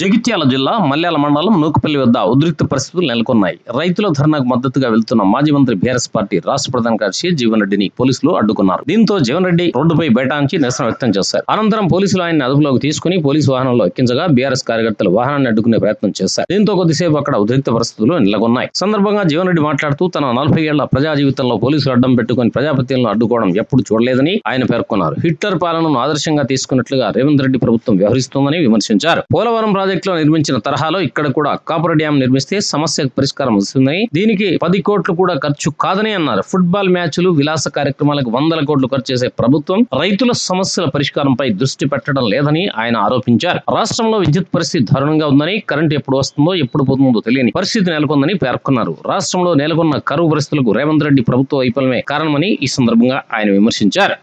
జగిత్యాల జిల్లా మల్యాల మండలం నూకపల్లి వద్ద ఉద్రిక్త పరిస్థితులు నెలకొన్నాయి. రైతుల ధర్నాకు మద్దతుగా వెళ్తున్న మాజీ మంత్రి బీఆర్ఎస్ పార్టీ రాష్ట్ర ప్రధాన కార్యదర్శి జీవన్ రెడ్డిని పోలీసులు అడ్డుకున్నారు. దీంతో జీవన్ రెడ్డి రోడ్డుపై బైఠాయించి నిరసన వ్యక్తం చేశారు. అనంతరం పోలీసులు ఆయన్ని అదుపులోకి తీసుకుని పోలీసు వాహనంలో ఎక్కించగా బీఆర్ఎస్ కార్యకర్తలు వాహనాన్ని అడ్డుకునే ప్రయత్నం చేశారు. దీంతో కొద్దిసేపు అక్కడ ఉద్రిక్త పరిస్థితులు నెలకొన్నాయి. సందర్భంగా జీవన్ రెడ్డి మాట్లాడుతూ తన 40 ఏళ్ల ప్రజా జీవితంలో పోలీసులు అడ్డం పెట్టుకుని ప్రజాప్రతినిధులను అడ్డుకోవడం ఎప్పుడు చూడలేదని ఆయన పేర్కొన్నారు. హిట్లర్ పాలనను ఆదర్శంగా తీసుకున్నట్లుగా రేవంత్ రెడ్డి ప్రభుత్వం వ్యవహరిస్తోందని విమర్శించారు. పోలవరం ప్రాజెక్టులో నిర్మించిన తరహాలో ఇక్కడ కూడా కాపర్ డ్యాం నిర్మిస్తే సమస్యకు పరిష్కారం వస్తుందని, దీనికి 10 కోట్లు కూడా ఖర్చు కాదని అన్నారు. ఫుట్బాల్ మ్యాచ్లు, విలాస కార్యక్రమాలకు 100 కోట్లు ఖర్చు చేసే ప్రభుత్వం రైతుల సమస్యల పరిష్కారంపై దృష్టి పెట్టడం లేదని ఆయన ఆరోపించారు. రాష్ట్రంలో విద్యుత్ పరిస్థితి దారుణంగా ఉందని, కరెంటు ఎప్పుడు వస్తుందో ఎప్పుడు పోతుందో తెలియని పరిస్థితి నెలకొందని పేర్కొన్నారు. రాష్ట్రంలో నెలకొన్న కరువు పరిస్థితులకు రేవంత్ రెడ్డి ప్రభుత్వ వైఫల్యమే కారణమని ఈ సందర్భంగా ఆయన విమర్శించారు.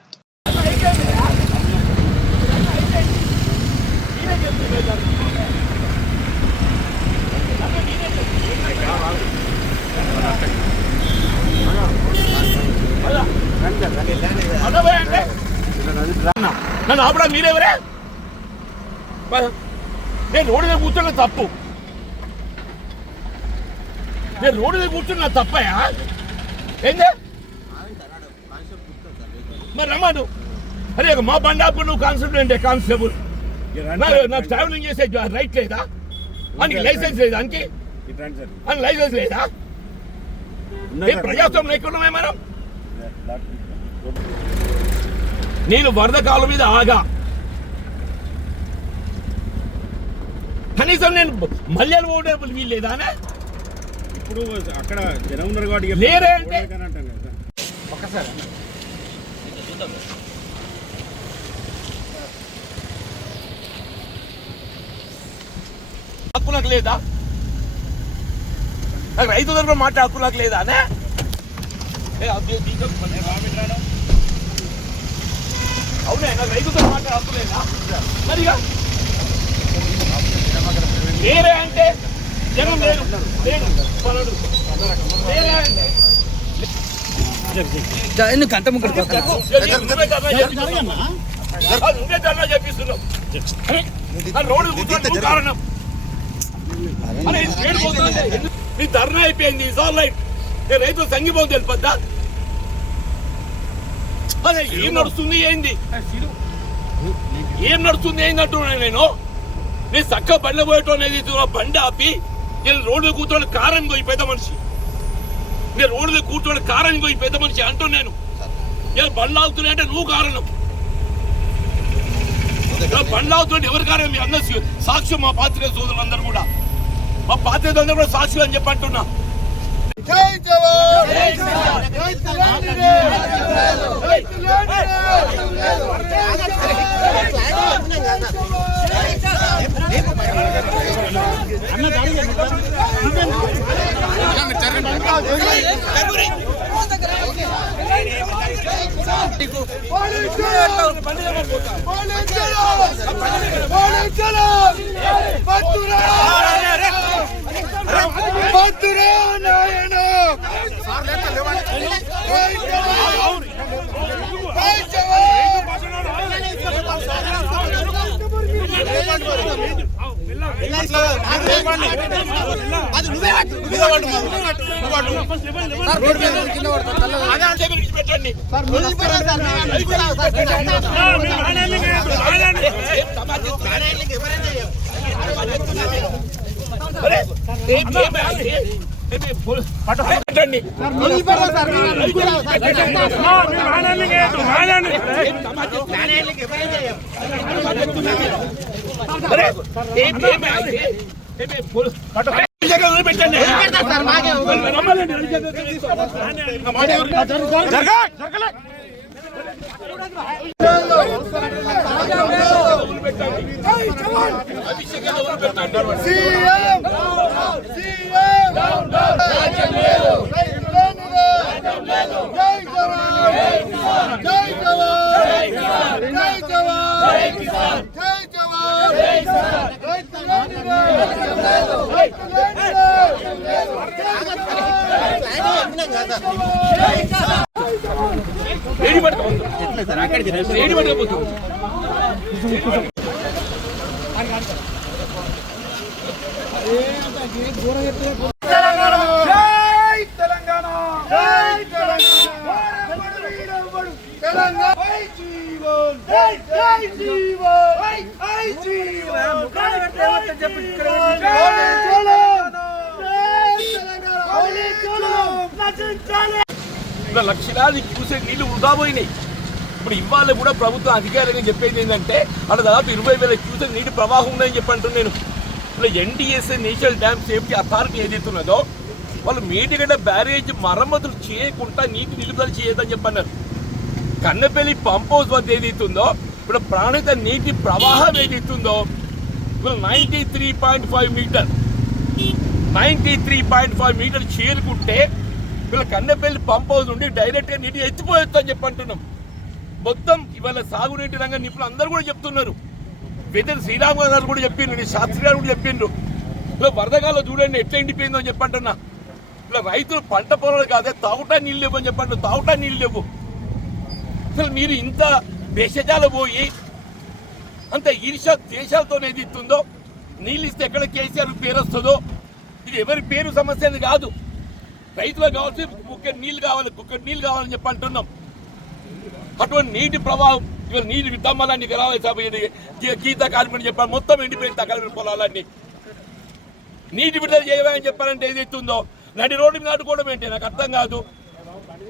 నన్ను ఆపడా మీరెవరే? నేను రోడ్డు మీద కూర్చున్న తప్పు, నేను రోడ్డు మీద కూర్చున్న తప్పయా? ఏందే మరి రమ్మను. అరే మా బండాపు నువ్వు కానిస్టేబుల్ అంటే కానిస్టేబుల్ నాకు ట్రావెలింగ్ చేసే రైట్ లేదా? అని లైసెన్స్ లేదా? అని లైసెన్స్ లేదా? ప్రజాస్వామ్యం ఎక్కడున్నాయి మనం? నేను వరద కాలం మీద ఆగా, కనీసం నేను మల్యాల ఓటేబుల్ వీల్లేదా? ఇప్పుడు అక్కడ జనం ఉన్నారు కాబట్టి లేరే అంటే హక్కు నాకు లేదా? నాకు రైతు తరఫున మాట్లాడే హక్కు నాకు లేదా? అవునే నాకు రైతుతో మాట్లాడే హక్కు లేదా? మరిగా వేరే అంటే జనం లేదు, వేరే అంటే నువ్వే ధర్నా చేపిస్తున్నావు. రోడ్డు కూర్చొని కారణం నీ ధర్నా అయిపోయింది. Is all right. నేను రైతులు సంఘీభావం తెలిపద్దా? అదే ఏం నడుస్తుంది ఏంది, ఏం నడుస్తుంది ఏంది అంటున్నా నేను చక్క బండ్లు పోయటం అనేది బండి ఆపి నేను రోడ్డు కూర్చోని కారం పోయి పెద్ద మనిషి, నేను రోడ్డు కూర్చోని కారం పోయి పెద్ద మనిషి అంటున్నాను. నేను బండ్లు ఆగుతున్నాయి అంటే నువ్వు కారణం. బండ్లు ఆగుతుంటే ఎవరి కారణం? మీ అందరూ సాక్ష్యం. మా పాత్రికేయ సోదరులందరూ కూడా, మా పాత్రికేయులందరూ కూడా సాక్షి అని చెప్పంటున్నా. జై జవాన్, జై కిసాన్, జై తెలంగాణ. పెట్టండి. లక్షలాది క్యూసెక్ నీళ్లు వృధా పోయినాయి. ఇప్పుడు ఇవాళ కూడా ప్రభుత్వం అధికారికంగా చెప్పేది ఏంటంటే అక్కడ దాదాపు 20,000 క్యూసెక్ నీటి ప్రవాహం ఉందని చెప్పంటున్నాను నేను. ఇప్పుడు NDSA national dam safety authority ఏదైతున్నదో వాళ్ళు మేడిగడ్డ బ్యారేజ్ మరమ్మతులు చేయకుండా నీటి నిలుపుదల చేయొద్దని చెప్పన్నారు. కన్నెపల్లి పంప్ హౌస్ వద్ద ఏదైతుందో ఇప్పుడు ప్రాణిత నీటి ప్రవాహం ఏదైతుందో ఇప్పుడు 93.5 మీటర్ 93.5 మీటర్ చేరుకుంటే వీళ్ళ కన్నెపల్లి పంప్ హౌస్ నుండి డైరెక్ట్గా నీటి ఎత్తిపోయొచ్చు అని చెప్పంటున్నాం. మొత్తం ఇవాళ సాగునీటి రంగ నిపుణులు అందరూ కూడా చెప్తున్నారు. వెదర్ శ్రీరామ్ గారు కూడా చెప్పిండ్రు, శాస్త్రి గారు కూడా చెప్పిండ్రు. ఇలా వరదగాల్లో చూడండి ఎట్లా ఎండిపోయిందో అని చెప్పంటున్నా. ఇలా రైతులు పంట పొలాలు కాదే తాగుటా నీళ్ళు లేవు అని చెప్పండి. తాగుటా నీళ్ళు లేవు. అసలు మీరు ఇంత దేశాలు పోయి అంత ఈర్ష దేశాలతో ఏది ఇస్తుందో నీళ్ళు ఇస్తే ఎక్కడ కేసీఆర్ పేరు వస్తుందో ఇది ఎవరి పేరు సమస్య అని కాదు. రైతులకు కావాల్సి కుక్కడి నీళ్ళు కావాలని చెప్పి అంటున్నాం. అటువంటి నీటి ప్రవాహం ఇవాళ నీళ్ళు విద్దమ్మలన్నీ రావాలి గీత కార్మికులు చెప్పాలి మొత్తం ఎండిపోయింది తగ్గ పొలాలన్నీ నీటి విడుదల చేయమని చెప్పాలంటే ఏదైతుందో నడి రోడ్డు మీద అడ్డుకోవడం ఏంటి నాకు అర్థం కాదు.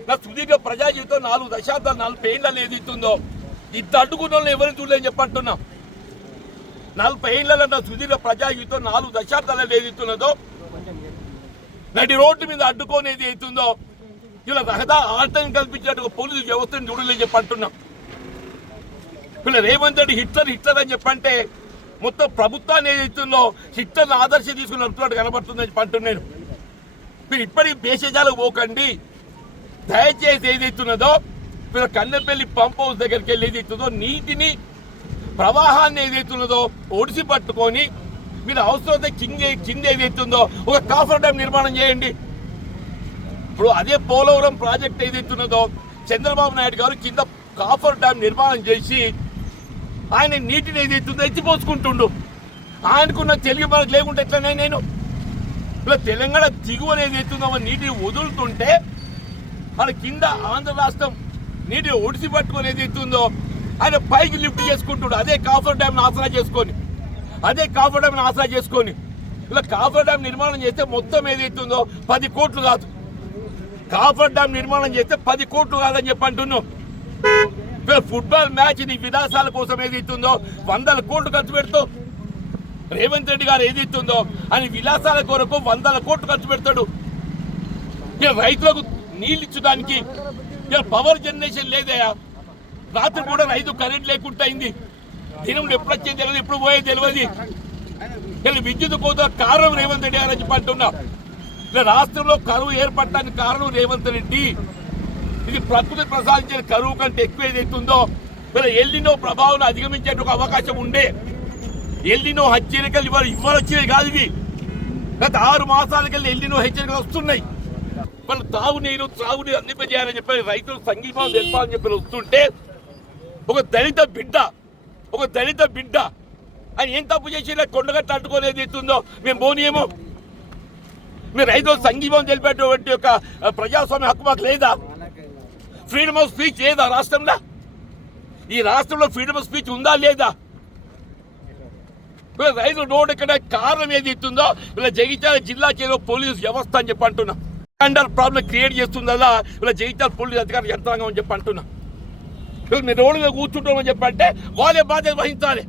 నా సుదీర్ఘ ప్రజా జీవితం 4 దశాబ్దాలు 40 ఏళ్ళలో ఏదైతుందో ఇంత అడ్డుకున్న వాళ్ళు ఎవరిని చూడలేని చెప్పంటున్నాం. 40 ఏళ్ళలో నా సుదీర్ఘ ప్రజా జీవితం 4 దశాబ్దాలలో ఏదైతున్నదో నడి రోడ్డు మీద అడ్డుకోనేది అవుతుందో ఇలా రహదా ఆటం కల్పించినట్టు పోలీసు వ్యవస్థను చూడలేని చెప్పి అంటున్నాం. ఇలా రేవంత్ రెడ్డి హిట్లర్ అని చెప్పంటే మొత్తం ప్రభుత్వాన్ని ఏదైతుందో హిట్లర్ని ఆదర్శం తీసుకుని నడుపుతున్నట్టు కనబడుతుందని చెప్పి అంటున్నాను. మీరు ఇప్పటికీ భేషజాలకు పోకండి. దయచేసి ఏదైతున్నదో మీరు కన్నెపల్లి పంప్ హౌస్ దగ్గరికి వెళ్ళి ఏదైతుందో నీటిని ప్రవాహాన్ని ఏదైతున్నదో ఒడిసి పట్టుకొని మీరు అవసరమైతే కింద ఏదైతుందో ఒక కాఫర్ డ్యామ్ నిర్మాణం చేయండి. ఇప్పుడు అదే పోలవరం ప్రాజెక్ట్ ఏదైతున్నదో చంద్రబాబు నాయుడు గారు కింద కాఫర్ డ్యామ్ నిర్మాణం చేసి ఆయన నీటిని ఏదైతుందో ఎత్తిపోసుకుంటుండు. ఆయనకున్న తెలుగు మనకు లేకుంటే ఎట్లనే నేను ఇలా తెలంగాణ దిగువన ఏదైతుందో నీటిని వదులుతుంటే వాళ్ళ కింద ఆంధ్ర రాష్ట్రం నీటిని ఒడిసి పట్టుకొని ఏదైతుందో ఆయన పైకి లిఫ్ట్ చేసుకుంటుండు. అదే కాఫర్ డ్యామ్ని ఆసరా చేసుకొని ఇలా కాఫర్ డ్యామ్ నిర్మాణం చేస్తే మొత్తం ఏదైతుందో 10 కోట్లు కాదు. కాఫర్ డ్యామ్ నిర్మాణం చేస్తే 10 కోట్లు కాదని చెప్పి అంటున్నాం. ఫుట్బాల్ మ్యాచ్ నీ విలాసాల కోసం ఏదైతుందో 100 కోట్లు ఖర్చు పెడుతూ రేవంత్ రెడ్డి గారు ఏదైతుందో ఆయన విలాసాల కొరకు 100 కోట్లు ఖర్చు పెడతాడు. రైతులకు నీళ్ళు ఇచ్చడానికి పవర్ జనరేషన్ లేదయా. రాత్రి కూడా రైతు కరెంట్ లేకుండా అయింది. దినంలో ఎప్పుడు వచ్చేది తెలియదు, ఎప్పుడు పోయేది తెలియదు. విద్యుత్ కోత కారణం రేవంత్ రెడ్డి గారు అని చెప్పి అంటున్నా. రాష్ట్రంలో కరువు ఏర్పడటానికి కారణం రేవంత్ రెడ్డి. ఇది ప్రకృతి ప్రసాదించిన కరువు కంటే ఎక్కువ ఏదైతుందో ఎల్నినో ప్రభావం అధిగమించే ఒక అవకాశం ఉండే. ఎల్నినో హెచ్చరికలు ఇవాళ వచ్చినాయి కాదు, ఇవి గత 6 మాసాలకెళ్ళి ఎల్నినో హెచ్చరికలు వస్తున్నాయి. వాళ్ళు త్రాగునీరు అందింపజేయాలని చెప్పి రైతులు సంఘీభావం తెలపాలని చెప్పి వస్తుంటే ఒక దళిత బిడ్డ ఆయన ఏం తప్పు చేసి కొండగట్ట అడ్డుకోలేదు ఎత్తుందో మేము పోనీయేమో. మీరు రైతులు సంఘీభావం తెలిపేటువంటి ఒక ప్రజాస్వామ్య హక్కు మాకు లేదా? ఫ్రీడమ్ ఆఫ్ స్పీచ్ లేదా రాష్ట్రంలో? ఈ రాష్ట్రంలో ఫ్రీడమ్ ఆఫ్ స్పీచ్ ఉందా లేదా? రైతులు నోటు ఎక్కడ కారణం ఏది ఇస్తుందో ఇలా జగిత్యాల జిల్లా చేలో పోలీసు వ్యవస్థ అని చెప్పి అంటున్నా. అండర్ ప్రాబ్లం క్రియేట్ చేస్తుందా ఇలా జగిత్యాల పోలీసు అధికారుల యంత్రాంగం అని చెప్పి అంటున్నా. మీరు రోడ్డు మీద కూర్చుంటామని చెప్పంటే వాళ్ళే బాధ్యత వహించాలి.